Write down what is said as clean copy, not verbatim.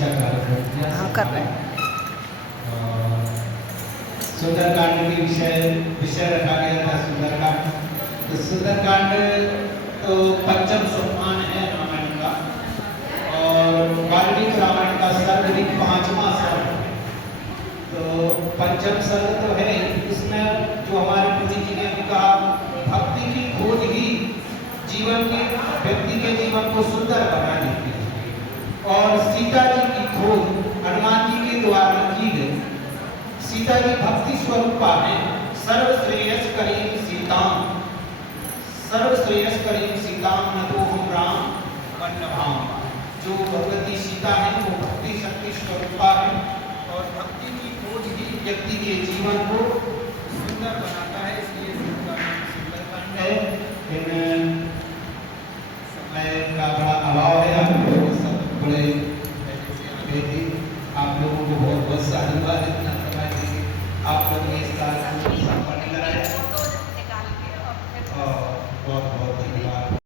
अच्छा कार्यक्रम हाँ कर रहे हैं। सुंदरकांड के विषय रखा गया था सुंदरकांड। तो सुंदरकांड तो पंचम सोपान है रामायण का और वाल्मीकि रामायण का सर्वाधिक 5वां सर्ग है। तो पंचम सर्ग तो है, इसमें जो हमारे पुरी जी ने भी कहा, भक्ति की खोज ही जीवन के व्यक्ति के जीवन को सुंदर बना देती है। और सीता जी की खोज हनुमान जी के द्वारा की गई। सीता जी भक्ति स्वरूपा है। सर्वश्रेयस करीम सीताम, सर्वश्रेयस करीम सीताम न तो हम राम वल्लभाम। जो भगवती सीता है वो भक्ति शक्ति स्वरूपा है और भक्ति की खोज ही व्यक्ति के जीवन को सुंदर बनाता है। इसलिए सुंदरकांड है। इन समय का बड़ा अभाव है, आप लोग सब बड़े पहले से आ गए थे। आप लोगों को बहुत बहुत साधुवाद।